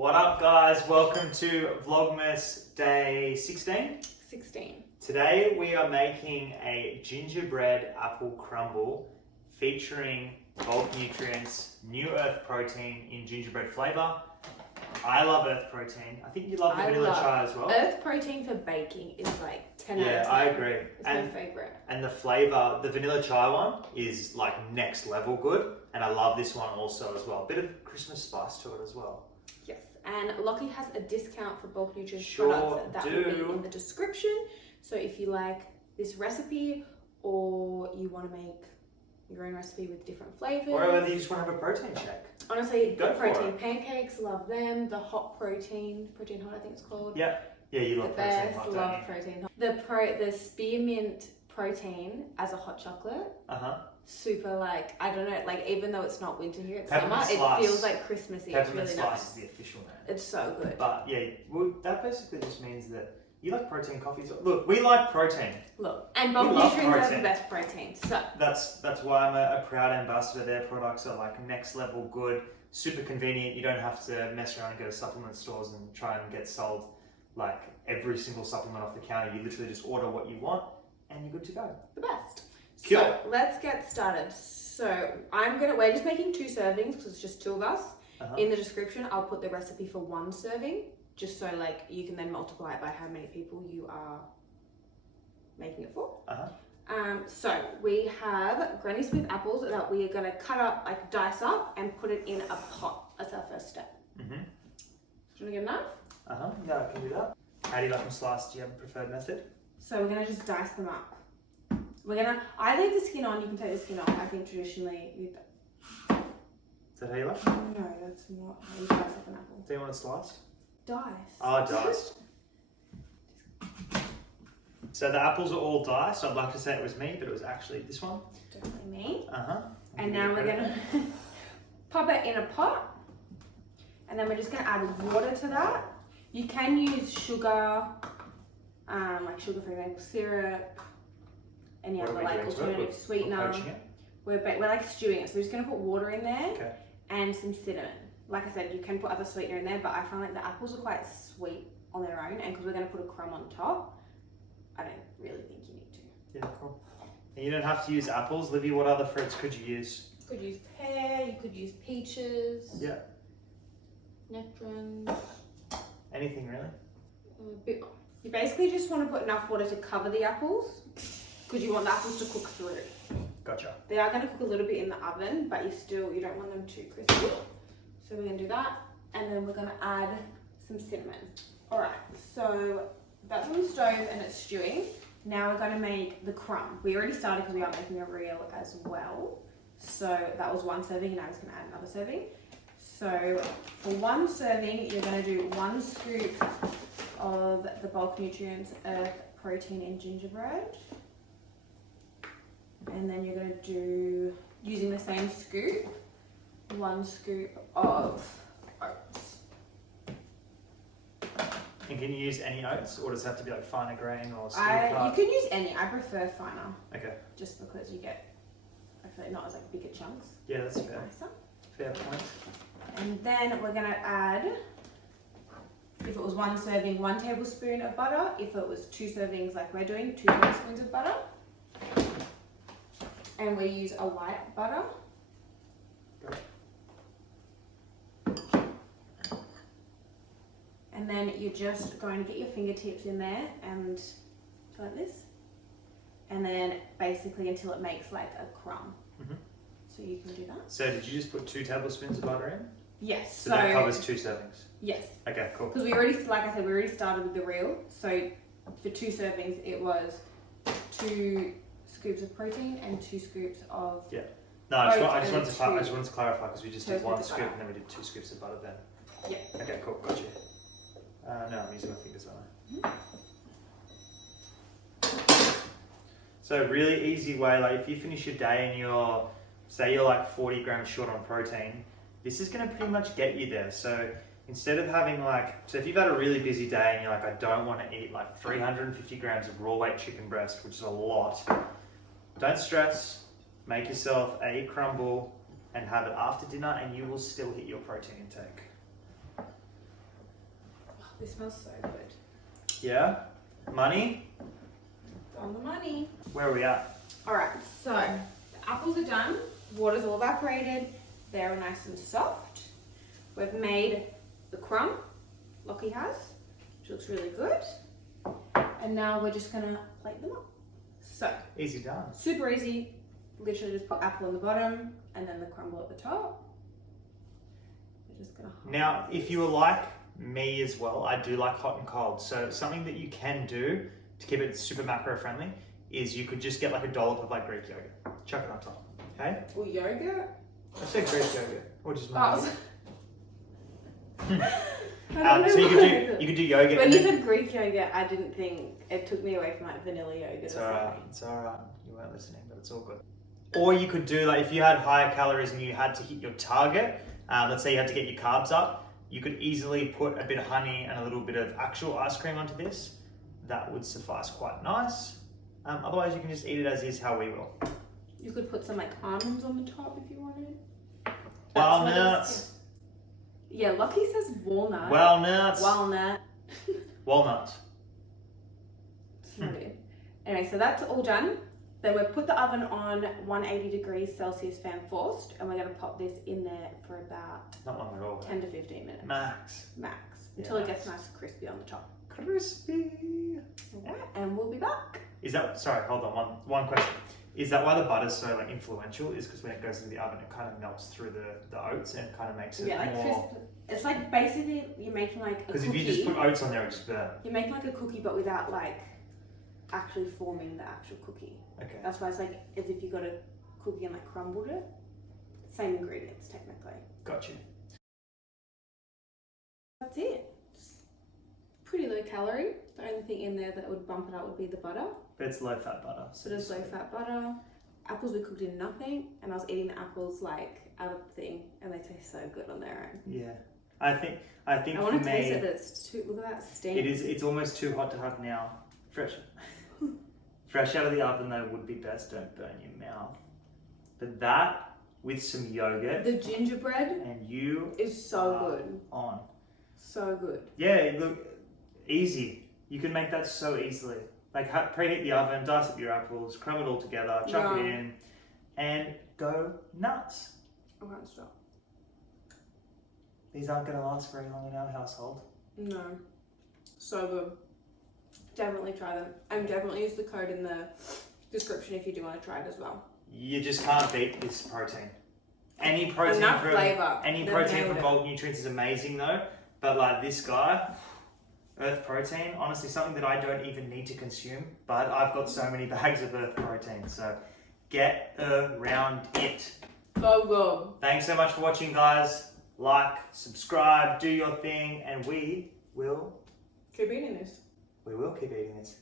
What up, guys? Welcome to Vlogmas day 16. 16. Today we are making a gingerbread apple crumble featuring bulk nutrients, new earth protein in gingerbread flavour. I love earth protein. I think you love the vanilla chai as well. Earth protein for baking is like 10 out of 10. Yeah, I agree. It's my favourite. And the flavour, the vanilla chai one is like next level good. And I love this one also as well. A bit of Christmas spice to it as well. Yes, and Lockie has a discount for bulk nutrients Sure products that will be in the description. So if you like this recipe or you want to make your own recipe with different flavours. Or whether you just want to have a protein shake. Honestly, Go the for protein it. pancakes, love them. The hot protein hot I think it's called. Yeah, you love The protein best, hot, love don't you? protein hot. The spearmint protein as a hot chocolate. Super like, I don't know, like even though it's not winter here, it's Peppermint summer, slice. it feels like Christmassy. Peppermint it's really slice nice. is the official name. It's so good. But yeah, well, that basically just means that you like protein coffees. Look, we like protein. Look, and bulk We love nutrients are the protein. best protein. So That's why I'm a proud ambassador. Their products are like next level good, super convenient. You don't have to mess around and go to supplement stores and try and get sold like every single supplement off the counter. You literally just order what you want and you're good to go. the best. Cool. So let's get started. So we're just making 2 servings because it's just 2 of us. In the description, I'll put the recipe for 1 serving, just so like you can then multiply it by how many people you are making it for. So we have Granny Smith apples that we are going to cut up, like dice up, and put it in a pot. That's our first step. Do you want to get a knife? Yeah, I can do that. How do you like them sliced? Do you have a preferred method? So we're going to just dice them up. I leave the skin on, you can take the skin off. I think traditionally Is that how you like? no, that's not how you dice up an apple. Do you want it sliced? Dice. Oh, diced. So the apples are all diced. I'd like to say it was me, but it was actually this one. Definitely me. I'll And give now you we're credit. gonna pop it in a pot, and then we're just gonna add water to that. You can use sugar, like sugar-free maple syrup, any What are other we like doing to it? alternative We're sweetener. poaching it? We're like stewing it, so we're just gonna put water in there Okay. and some cinnamon. Like I said, you can put other sweetener in there, but I find like the apples are quite sweet on their own, and because we're gonna put a crumb on top, I don't really think you need to. Yeah, cool. And you don't have to use apples. Livy, what other fruits could you use? You could use pear, you could use peaches. Yeah. Nectarines. Anything really? You basically just want to put enough water to cover the apples because you want the apples to cook through. Gotcha. They are going to cook a little bit in the oven, but you don't want them too crispy. So we're going to do that, and then we're going to add some cinnamon. Alright, so that's on the stove and it's stewing. Now we're going to make the crumb. We already started because we are making a reel as well. So that was 1 serving, and now I'm just going to add another serving. So for 1 serving, you're going to do 1 scoop of the bulk nutrients, earth, protein, and gingerbread. And then you're going to do, using the same scoop, 1 scoop of oats. And can you use any oats, or does it have to be like finer grain or steel You cut? can use any. I prefer finer, Okay. just because you get, I feel like not as like bigger chunks. Yeah, that's fair. Nicer. Fair point. And then we're going to add, if it was 1 serving, 1 tablespoon of butter. If it was 2 servings like we're doing, 2 tablespoons of butter. And we use a white butter. And then you're just going to get your fingertips in there and like this. And then basically until it makes like a crumb. So you can do that. So did you just put 2 tablespoons of butter in? Yes. So that covers 2 servings? Yes. Okay, cool. Because we already, like I said, we already started with the reel. So for 2 servings, it was 2 scoops of protein and 2 scoops of No, I just oats wanted and to clarify because we just did 1 scoop butter. and then we did 2 scoops of butter then. Yeah. Okay, cool, got you. No, I'm using my fingers, aren't I? So really easy way, like if you finish your day and say you're like 40 grams short on protein, this is going to pretty much get you there. So instead of having so if you've had a really busy day and you're like, I don't want to eat like 350 grams of raw weight chicken breast, which is a lot, don't stress, make yourself a crumble and have it after dinner and you will still hit your protein intake. This smells so good. Yeah? Money? On the money. Where are we at? Alright, so the apples are done. Water's all evaporated. They're nice and soft. We've made the crumb Lockie has, which looks really good. And now we're just gonna plate them up. So, Easy done. super easy. Literally just put apple on the bottom and then the crumble at the top. We're just gonna Now, if you were like me as well, I do like hot and cold. So something that you can do to keep it super macro friendly is you could just get like a dollop of like Greek yogurt. Chuck it on top. Okay? or yogurt. I said Greek yogurt. Or just Oh. so you could do yogurt. When and you then- said Greek yogurt, I didn't think, it took me away from like vanilla yogurt It's or alright. something. It's alright. You weren't listening, but it's all good. Or you could do like if you had higher calories and you had to hit your target. Let's say you had to get your carbs up. You could easily put a bit of honey and a little bit of actual ice cream onto this. That would suffice quite nice. Otherwise, you can just eat it as is, how we will. You could put some like almonds on the top if you wanted. Walnuts. Yeah, Lucky says walnut. Walnuts. Walnut. Walnuts. Anyway, so that's all done. Then we've put the oven on 180 degrees Celsius fan forced, and we're going to pop this in there for about Not long at all. 10 to 15 minutes. Max. Until Yeah, it gets max. nice and crispy on the top. Crispy. Alright, and we'll be back. Is that, sorry, hold on, one question. Is that why the butter's so like influential? Is because when it goes into the oven, it kind of melts through the oats and kind of makes it Yeah, like more... crisp. It's like basically you're making like a Because cookie. if you just put oats on there, it just burn. You're making like a cookie, but without like actually forming the actual cookie. Okay. That's why it's like as if you got a cookie and like crumbled it. Same ingredients technically. Gotcha. That's it. It's pretty low calorie. The only thing in there that would bump it up would be the butter. But it's low fat butter. So there's low fat butter. Apples we cooked in nothing, and I was eating the apples like out of the thing, and they taste so good on their own. Yeah. I think I for want to me, taste it, but it's too. Look at that steam. it's almost too hot to have now. Fresh out of the oven though would be best. Don't burn your mouth. But that with some yogurt The gingerbread and you is so are good. on. So good. Yeah, look, easy. You can make that so easily. Like preheat the oven, dice up your apples, crumb it all together, chuck it in, and go nuts. I can't stop. These aren't going to last very long in our household. No. So good. Definitely try them. And definitely use the code in the description if you do want to try it as well. You just can't beat this protein. Any protein Enough from flavour. any They've protein nailed from it. bulk nutrients is amazing though. But like this guy, Earth protein, honestly something that I don't even need to consume. But I've got so many bags of Earth protein, so get around it. So good. Thanks so much for watching, guys. Like, subscribe, do your thing, and we will Keep eating this. keep eating this.